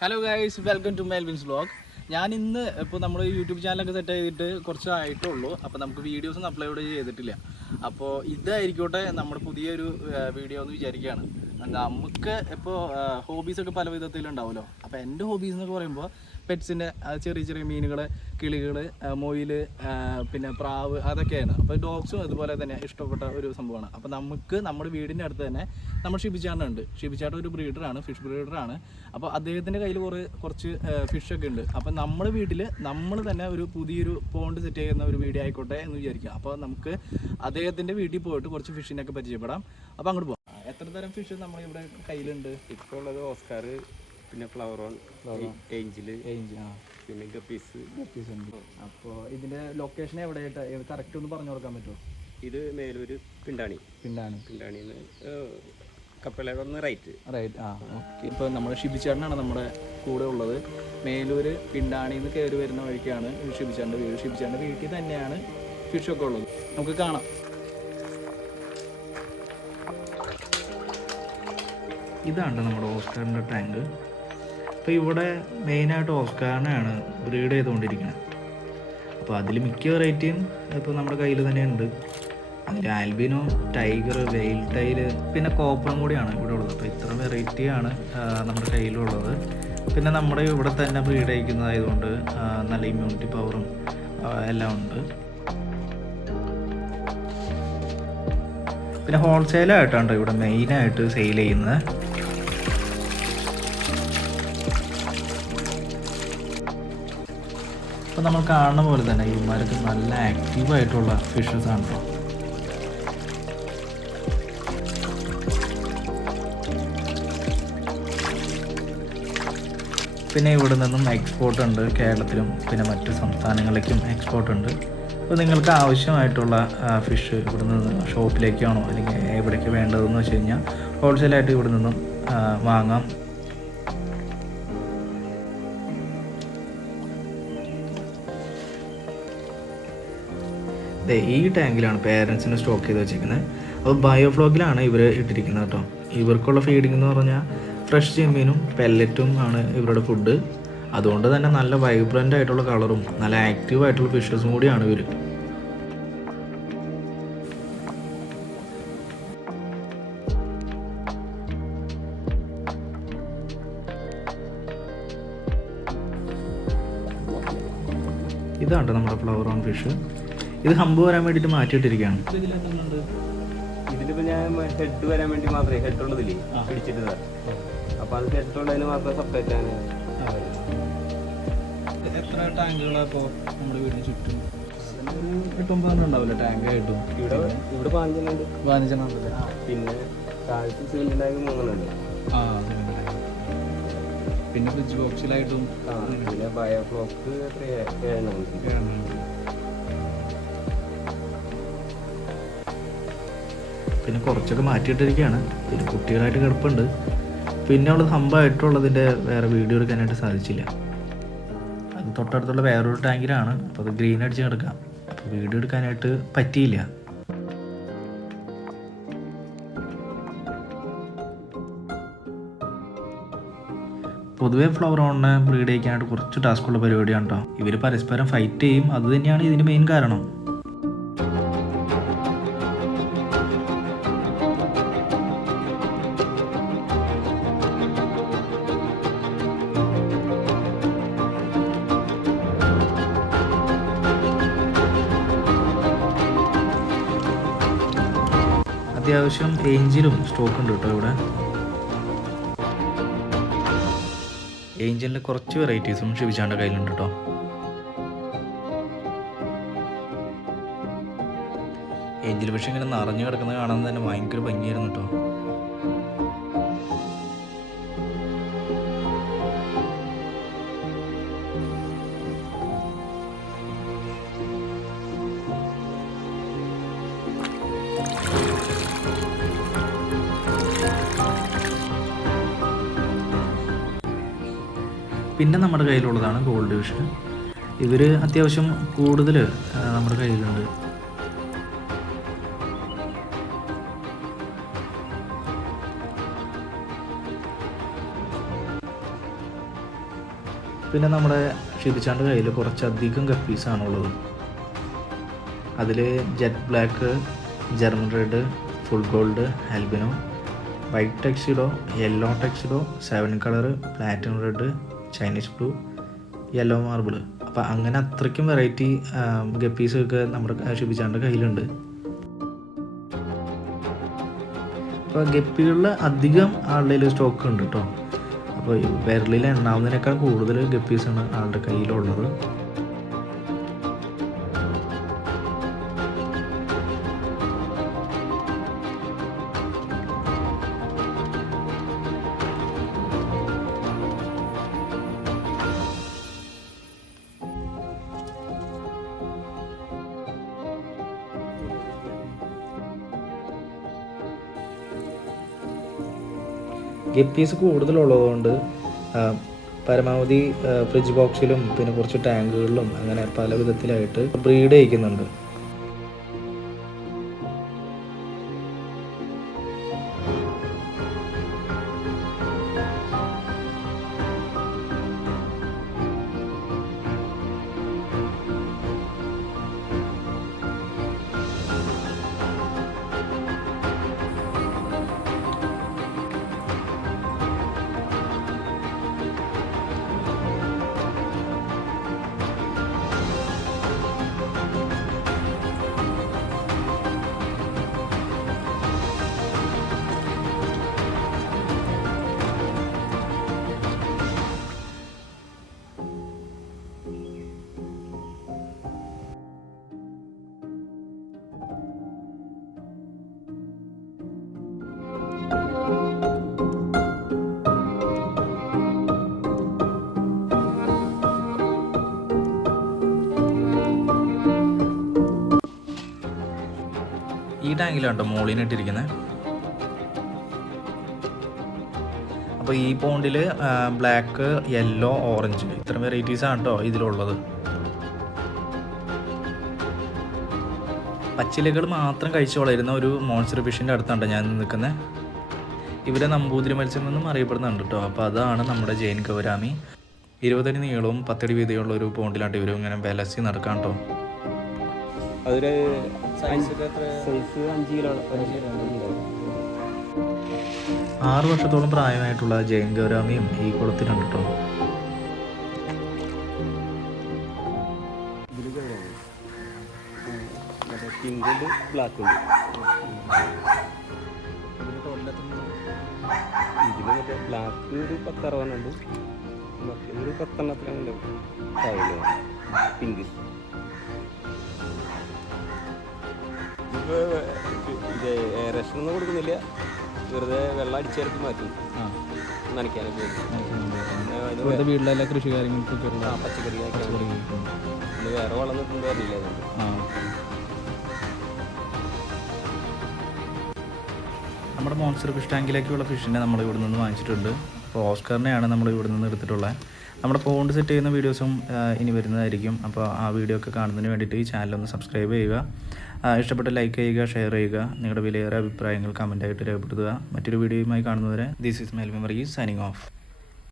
Hello guys welcome to Melvin's vlog ഞാൻ ഇന്ന് ഇപ്പോൾ നമ്മൾ യൂട്യൂബ് ചാനലൊക്കെ സെറ്റ് ചെയ്തിട്ട് കുറച്ച് ആയിട്ടുള്ളൂ അപ്പോൾ നമുക്ക് വീഡിയോസൊന്നും അപ്ലോഡ് ചെയ്തിട്ടില്ല. അപ്പോൾ ഇതായിരിക്കോട്ടെ നമ്മുടെ പുതിയൊരു വീഡിയോ എന്ന് വിചാരിക്കുകയാണ് നമുക്ക് ഇപ്പോൾ ഹോബീസൊക്കെ പല വിധത്തിലുണ്ടാവുമല്ലോ. അപ്പോൾ എന്റെ ഹോബീസ് എന്നൊക്കെ പറയുമ്പോൾ പെറ്റ്സിന്റെ ചെറിയ ചെറിയ മീനുകൾ കിളികൾ മൊയിൽ പിന്നെ പ്രാവ് അതൊക്കെയാണ്. അപ്പോൾ ഡോഗ്സും അതുപോലെ തന്നെ ഇഷ്ടപ്പെട്ട ഒരു സംഭവമാണ്. അപ്പോൾ നമുക്ക് നമ്മുടെ വീടിന്റെ അടുത്ത് തന്നെ നമ്മൾ ഷിബിച്ചാട്ടുണ്ട് ഷിബിച്ചാട്ട ഒരു ബ്രീഡറാണ് ഫിഷ് ബ്രീഡറാണ് അപ്പോൾ അദ്ദേഹത്തിന്റെ കയ്യിൽ കുറേ കുറച്ച് ഫിഷൊക്കെ ഉണ്ട്. അപ്പോൾ നമ്മുടെ വീട്ടിൽ നമ്മൾ തന്നെ ഒരു പുതിയൊരു പോണ്ട് സെറ്റ് ചെയ്യുന്ന ഒരു വീഡിയോ ആയിക്കോട്ടെ എന്ന് വിചാരിക്കുക അപ്പോൾ നമുക്ക് അദ്ദേഹത്തിന്റെ വീട്ടിൽ പോയിട്ട് കുറച്ച് ഫിഷിനൊക്കെ പരിചയപ്പെടാം. അപ്പോൾ അങ്ങോട്ട് പോകാം എത്ര തരം ഫിഷ് നമ്മൾ ഇവിടെ കയ്യിലുണ്ട് ഇപ്പോൾ ഉള്ളത് ഓസ്കാർ പിന്നെ ഫ്ലവർ ഓൺ ഏഞ്ചിൽ പിന്നെ ഗപ്പീസ്. ഗപ്പീസ് ഉണ്ട്. അപ്പോൾ ഇതിന്റെ ലൊക്കേഷൻ എവിടെയായിട്ട്? കറക്റ്റ് ഒന്ന് പറഞ്ഞു കൊടുക്കാൻ പറ്റുമോ? ഇത് മേലൂര് പിണ്ടാണി. പിണ്ടാണി. പിണ്ടാണിന്ന് കപ്പലൊന്ന് റൈറ്റ് റൈറ്റ് ആ ഓക്കെ ഇപ്പോൾ നമ്മുടെ ഷിബിച്ചേട്ടനാണ് നമ്മുടെ കൂടെ ഉള്ളത്. മേലൂർ പിണ്ടാണിയിൽ നിന്ന് കയറി വരുന്ന വഴിക്കാണ് ഷിബിച്ചേട്ടന്റെ വീട്. ഷിബിച്ചേട്ടന്റെ വീട്ടിൽ തന്നെയാണ് ഫിഷൊക്കെ ഉള്ളത്. നമുക്ക് കാണാം. ഇതാണ് നമ്മുടെ ഓസ്കാറിന്റെ ടാങ്ക്. അപ്പോൾ ഇവിടെ മെയിനായിട്ട് ഓസ്കാറിനെയാണ് ബ്രീഡ് ചെയ്തുകൊണ്ടിരിക്കുന്നത്. അപ്പോൾ അതിൽ മിക്ക വെറൈറ്റിയും ഇപ്പോൾ നമ്മുടെ കയ്യിൽ തന്നെ ഉണ്ട് ആൽബിനോ ടൈഗർ വെയിൽ ടൈൽ പിന്നെ കോപ്പറും കൂടിയാണ് ഇവിടെ ഉള്ളത്. അപ്പോൾ ഇത്ര വെറൈറ്റിയാണ് നമ്മുടെ കയ്യിലുള്ളത്. പിന്നെ നമ്മുടെ ഇവിടെ തന്നെ ബ്രീഡ് അയക്കുന്നതായതുകൊണ്ട് നല്ല ഇമ്മ്യൂണിറ്റി പവറും എല്ലാം ഉണ്ട്. പിന്നെ ഹോൾസെയിലായിട്ടാണ് ഇവിടെ മെയിനായിട്ട് സെയിൽ ചെയ്യുന്നത്. അപ്പോൾ നമ്മൾ കാണുന്ന പോലെ തന്നെ ഇവന്മാരൊക്കെ നല്ല ആക്റ്റീവായിട്ടുള്ള ഫിഷസ് ആണ് കേട്ടോ പിന്നെ ഇവിടെ നിന്നും എക്സ്പോർട്ട് ഉണ്ട് കേരളത്തിലും പിന്നെ മറ്റ് സംസ്ഥാനങ്ങളിലേക്കും എക്സ്പോർട്ട് ഉണ്ട്. അപ്പോൾ നിങ്ങൾക്ക് ആവശ്യമായിട്ടുള്ള ഫിഷ് ഇവിടെ നിന്ന് ഷോപ്പിലേക്കാണോ അല്ലെങ്കിൽ എവിടേക്ക് വേണ്ടതെന്ന് വെച്ച് കഴിഞ്ഞാൽ ഹോൾസെയിലായിട്ട് ഇവിടെ നിന്നും വാങ്ങാം. ഈ ടാങ്കിലാണ് പേരൻസിനെ സ്റ്റോക്ക് ചെയ്ത് വെച്ചിരിക്കുന്നത്. അപ്പോൾ ബയോഫ്ലോഗിലാണ് ഇവർ ഇട്ടിരിക്കുന്നത് കേട്ടോ. ഇവർക്കുള്ള ഫീഡിംഗ് എന്ന് പറഞ്ഞാൽ ഫ്രഷ് ചെമ്മീനും പെല്ലറ്റും ആണ് ഇവരുടെ ഫുഡ് അതുകൊണ്ട് തന്നെ നല്ല വൈബ്രന്റ് ആയിട്ടുള്ള കളറും നല്ല ആക്റ്റീവ് ആയിട്ടുള്ള ഫിഷസും കൂടിയാണ് ഇവർ ഇതാണ് നമ്മുടെ ഫ്ലവർ ഓൺ ഫിഷ് ഇത് ഹമ്പ് വരാൻ വേണ്ടിയിട്ട് മാറ്റിയിട്ടിരിക്കുകയാണ്. ഇതിലിപ്പോ ഞാൻ ഹെഡ് വരാൻ വേണ്ടി മാത്രമേ ഹെഡ് ഉള്ളതില്ലേ? പിടിച്ചിട്ട് അപ്പൊ അത് ഹെഡ് ഉള്ളതിന് മാത്രം സെപ്പറേറ്റ് ആണ്. എത്ര ടാങ്കുകളാണ് ഇപ്പോൾ നമ്മുടെ വീടിന് ചുറ്റും? എട്ടൊമ്പതെണ്ണം ഉണ്ടാവില്ല? ടാങ്ക് ആയിട്ടും. ഇവിടെ ഇവിടെ പതിനഞ്ചെണ്ണുണ്ട് പതിനഞ്ചെണ്ണം ഉണ്ടല്ലേ പിന്നെ താഴത്ത് സിമെന്റ് ടാങ്ക് മൂന്നെണ്ണുണ്ട് ആ പിന്നെ ഫ്രിഡ്ജ് ബോക്സിലായിട്ടും പിന്നെ ബയോ ബ്ലോക്ക് എത്ര പിന്നെ കുറച്ചൊക്കെ മാറ്റിയിട്ടിരിക്കുകയാണ്. പിന്നെ കുട്ടികളായിട്ട് കിടപ്പുണ്ട്. പിന്നെ അവിടെ സംഭവമായിട്ടുള്ളതിന്റെ വേറെ വീഡിയോ എടുക്കാനായിട്ട് സാധിച്ചില്ല. അത് തൊട്ടടുത്തുള്ള വേറൊരു ടാങ്കിലാണ്. അപ്പോൾ അത് ഗ്രീൻ അടിച്ച് കിടക്കാം. അപ്പോൾ വീഡിയോ എടുക്കാനായിട്ട് പറ്റിയില്ല. പൊതുവേ ഫ്ലവർ ഓണിനെ ബ്രീഡ് ചെയ്യിക്കാനായിട്ട് കുറച്ച് ടാസ്ക്കുള്ള പരിപാടിയാണ് കേട്ടോ ഇവർ പരസ്പരം ഫൈറ്റ് ചെയ്യും. അത് തന്നെയാണ് ഇതിന് മെയിൻ കാരണം. അത്യാവശ്യം ഏഞ്ചിലും സ്റ്റോക്ക് ഉണ്ട് കേട്ടോ ഇവിടെ. ഏഞ്ചലിന്റെ കുറച്ച് വെറൈറ്റീസും ഷിബിച്ചാന്റെ കയ്യിലുണ്ട് കേട്ടോ. ഏഞ്ചൽ പക്ഷെ ഇങ്ങനെ നിറഞ്ഞു കിടക്കുന്നത് കാണാൻ തന്നെ ഭയങ്കര ഭംഗിയായിരുന്നു കേട്ടോ. പിന്നെ നമ്മുടെ കയ്യിലുള്ളതാണ് ഗോൾഡ് ഡിവിഷൻ ഇവർ അത്യാവശ്യം കൂടുതൽ നമ്മുടെ കയ്യിലുണ്ട്. പിന്നെ നമ്മുടെ ഷിബിച്ചാന്റെ കയ്യിൽ കുറച്ചധികം കപ്പീസാണുള്ളത് അതിൽ jet black German red full gold albino white tuxedo yellow tuxedo seven colour platinum red Chinese blue yellow marble അപ്പോൾ അങ്ങനെ അത്രയ്ക്കും വെറൈറ്റി ഗപ്പീസൊക്കെ നമ്മുടെ ഷിബിച്ചാന്റെ കയ്യിലുണ്ട്. അപ്പോൾ ഗപ്പികളിൽ അധികം ആളുടെ സ്റ്റോക്ക് ഉണ്ട് കേട്ടോ അപ്പോൾ വിരലിൽ എണ്ണാവുന്നതിനേക്കാൾ കൂടുതൽ ഗപ്പീസാണ് ആളുടെ കയ്യിലുള്ളത്. ഗപ്പീസ് കൂടുതലുള്ളതുകൊണ്ട് പരമാവധി ഫ്രിഡ്ജ് ബോക്സിലും പിന്നെ കുറച്ച് ടാങ്കുകളിലും അങ്ങനെ പല വിധത്തിലായിട്ട് ബ്രീഡ് ചെയ്യിക്കുന്നുണ്ട്. ഈ ടാങ്കിലാണ് കേട്ടോ മോളിനിട്ടിരിക്കുന്നത് അപ്പോൾ ഈ പോണ്ടിൽ ബ്ലാക്ക് യെല്ലോ ഓറഞ്ച് ഇത്ര വെറൈറ്റീസ് ആണ് കേട്ടോ ഇതിലുള്ളത്. പച്ചിലകൾ മാത്രം കഴിച്ചു വളരുന്ന ഒരു മോൺസ്റ്റർ ഫിഷിന്റെ അടുത്താണ് ഞാൻ നിൽക്കുന്നത് ഇവരെ നമ്പൂതിരി മത്സ്യം എന്നും അറിയപ്പെടുന്നുണ്ട് കേട്ടോ. അപ്പോൾ അതാണ് നമ്മുടെ ജെയിൻ കവരാമി ഇരുപതടി നീളവും പത്തടി വീതിയുള്ള ഒരു പോണ്ടിലാണ് ഇവരും ഇങ്ങനെ വിലസി നടക്കാൻ കേട്ടോ. അതൊരു സൈസ് അഞ്ച് കിലോ അഞ്ച് കിലോ ആറ് വർഷത്തോളം പ്രായമായിട്ടുള്ള ജയൻ ഗൗരാമിയും ഈ കുളത്തിലുണ്ട് കേട്ടോ മറ്റേ പിങ്ക് ഉണ്ട് ബ്ലാക്ക് ഉണ്ട്. ഇതിൽ മറ്റേ ബ്ലാക്ക് ഒരു പത്തറവനുണ്ട് മറ്റേ ഒരു പത്തെണ്ണത്തിലാണ് താഴെ പിങ്ക് ഏറേഷൻ ഒന്നും കൊടുക്കുന്നില്ല. വെറുതെ വെള്ളം അടിച്ചെടുത്ത് മാറ്റി. നനയ്ക്കാനൊക്കെ വേണ്ടി. വീട്ടിലെല്ലാ കൃഷി കാര്യങ്ങൾക്ക് പച്ചക്കറി. പിന്നെ വേറെ വളം നിൽക്കുമ്പോൾ അറിയില്ല നമ്മുടെ മോൺസ്റ്റർ ഫിഷ് ടാങ്കിലേക്കുള്ള ഫിഷിനെ നമ്മൾ ഇവിടെ നിന്ന് വാങ്ങിച്ചിട്ടുണ്ട്. അപ്പോൾ ഓസ്കറിനെയാണ് നമ്മൾ ഇവിടെ നിന്ന് എടുത്തിട്ടുള്ളത്. നമ്മുടെ പോണ്ട് സെറ്റ് ചെയ്യുന്ന വീഡിയോസും ഇനി വരുന്നതായിരിക്കും. അപ്പോൾ ആ വീഡിയോ ഒക്കെ കാണുന്നതിന് വേണ്ടിയിട്ട് ഈ ചാനൽ ഒന്ന് സബ്സ്ക്രൈബ് ചെയ്യുക. ഇഷ്ടപ്പെട്ട ലൈക്ക് ചെയ്യുക ഷെയർ ചെയ്യുക. നിങ്ങളുടെ വിലയേറെ അഭിപ്രായങ്ങൾ കമന്റായിട്ട് രേഖപ്പെടുത്തുക. മറ്റൊരു വീഡിയോയുമായി കാണുന്നവരെ this is Mel memory signing off